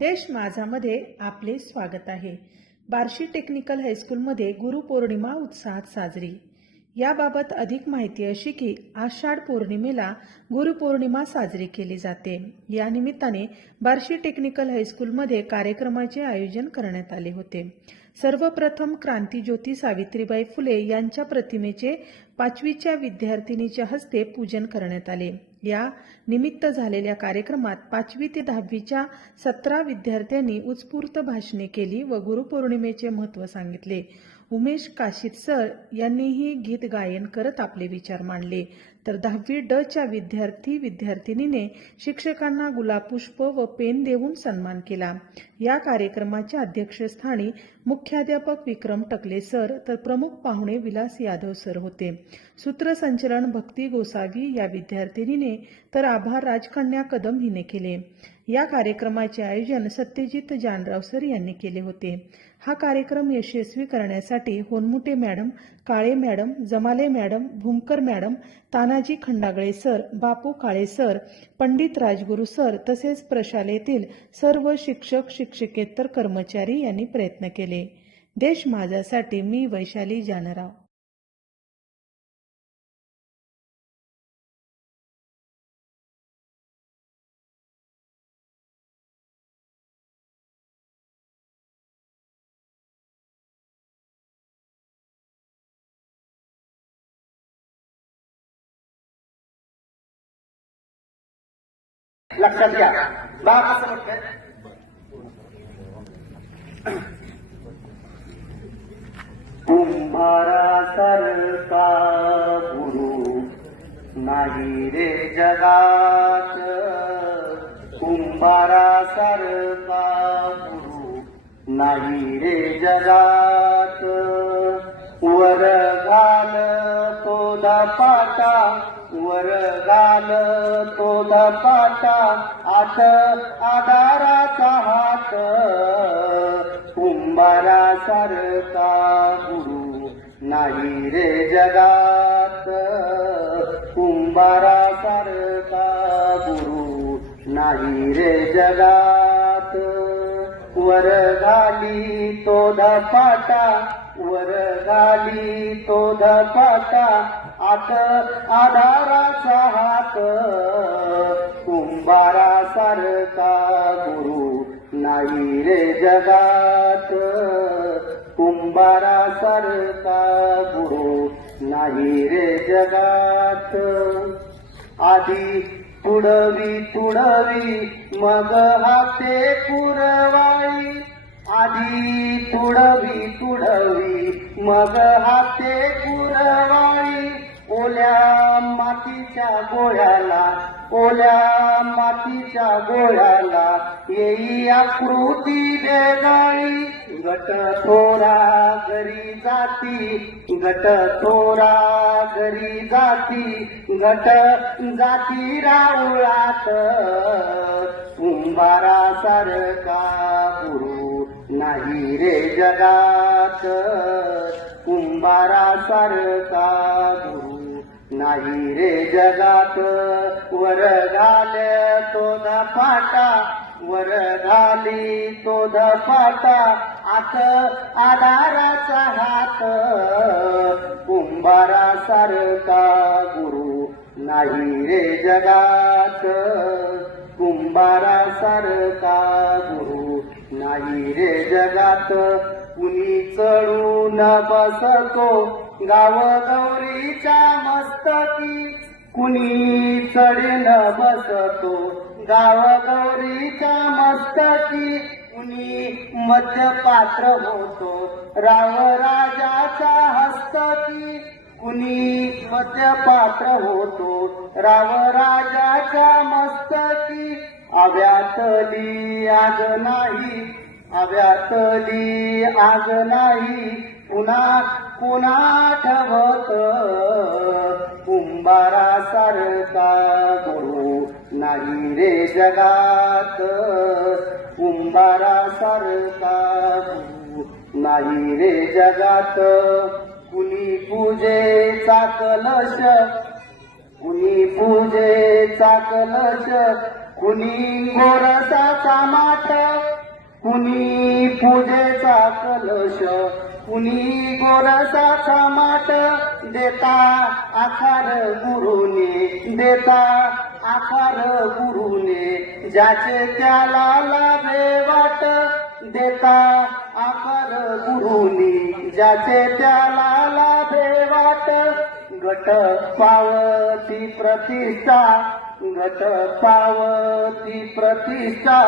देश माझामध्ये आपले स्वागत आहे. बार्शी टेक्निकल हायस्कूलमध्ये गुरुपौर्णिमा उत्साहात साजरी. याबाबत अधिक माहिती अशी की आषाढ पौर्णिमेला गुरुपौर्णिमा साजरी केली जाते. या निमित्ताने बार्शी टेक्निकल हायस्कूलमध्ये कार्यक्रमाचे आयोजन करण्यात आले होते. सर्वप्रथम क्रांतीज्योती सावित्रीबाई फुले यांच्या प्रतिमेचे पाचवीच्या विद्यार्थिनीच्या हस्ते पूजन करण्यात आले. या निमित्त झालेल्या कार्यक्रमात पाचवी ते दहावीच्या सतरा विद्यार्थ्यांनी उत्स्फूर्त भाषणे केली व गुरुपौर्णिमेचे महत्त्व सांगितले. उमेश काशीद सर यांनीही गीत गायन करत आपले विचार मांडले. तर दहावी ड च्या विद्यार्थी विद्यार्थिनीने शिक्षकांना गुलाबपुष्प व पेन देऊन सन्मान केला. या कार्यक्रमाच्या अध्यक्षस्थानी मुख्याध्यापक विक्रम टकले सर तर प्रमुख पाहुणे विलास यादव सर होते. सूत्रसंचलन भक्ती गोसावी या विद्यार्थिनीने तर आभार राजकन्या कदम हिने केले. या कार्यक्रमाचे आयोजन सत्यजित जानराव सर यांनी केले होते. हा कार्यक्रम यशस्वी करण्यासाठी Honmute madam Kale madam Jamale madam Bhumkar madam Tanaji Khandagale sir Bapu Kale sir Pandit Rajguru sir तसेच प्रशालेतील सर्व शिक्षक शिक्षकेतर कर्मचारी यांनी प्रयत्न केले. देश माझ्यासाठी मी वैशाली जानराव. लक्षात घ्या. बा असं म्हटलंय. कुंभारासारखा गुरु नाही रे जगात. कुंभारासारखा गुरु नाही रे जगात. वर घाल तो पाटा वर घाल तो पाटा आत आधाराचा हात. कुंभारा सारखा गुरु नाही रे जगात. कुंभारा सारखा गुरु नाही रे जगात. वर घाली तो धपाटा वर घाली तो धपाटा आत आधाराचा हात कुंभारा सारखा गुरु नाही रे जगात. कुंभारा सारखा गुरु नाही रे जगात. आधी तुडवी तुडवी मग हाते पुरवाई. आधी तुडवी तुडवी मग हाते मातीच्या गोळ्याला ओल्या मातीच्या गोळ्याला येई आकृती वेगळी गट थोरा घरी जाती गट थोरा घरी जाती गट जाती राऊळात कुंभारासारखा गुरु नाही रे जगात. कुंभारासारखा गुरु नाही रे जगात. वर घाल तो फाटा वर घाली तो फाटा आत आधाराचा हात. कुंभारासारखा गुरु नाही रे जगात. कुंभारासारखा गुरु नाही रे जगात. कुणी चढून बसतो. गाव गौरीच्या मस्तकी. कुणी चढेन बसतो. गाव गौरीच्या मस्तकी. कुणी मध्यपात्र होतो. राव राजाच्या हस्तकी. कुणी मध्यपात्र होतो. राव राजाच्या मस्तकी. आव्यातली आग नाही. आव्यातली आग नाही. पुन्हा पुन्हा ठवत कुंभारासारखा गुरु नाही रे जगात. कुंभारासारखा गुरु नाही रे जगात. कुणी पूजेचा कलश कुणी पूजेचा कलश कुणी गोरसाचा माठ कुणी पूजेचा कलश कुणी गोरसाचा माट देता आखार गुरुने देता आखार गुरुने ज्याचे त्याला लाभे वाट देता आकार गुरुनी ज्याचे त्याला लाभे वाट गट पावती प्रतिष्ठा घट पावती प्रतिष्ठा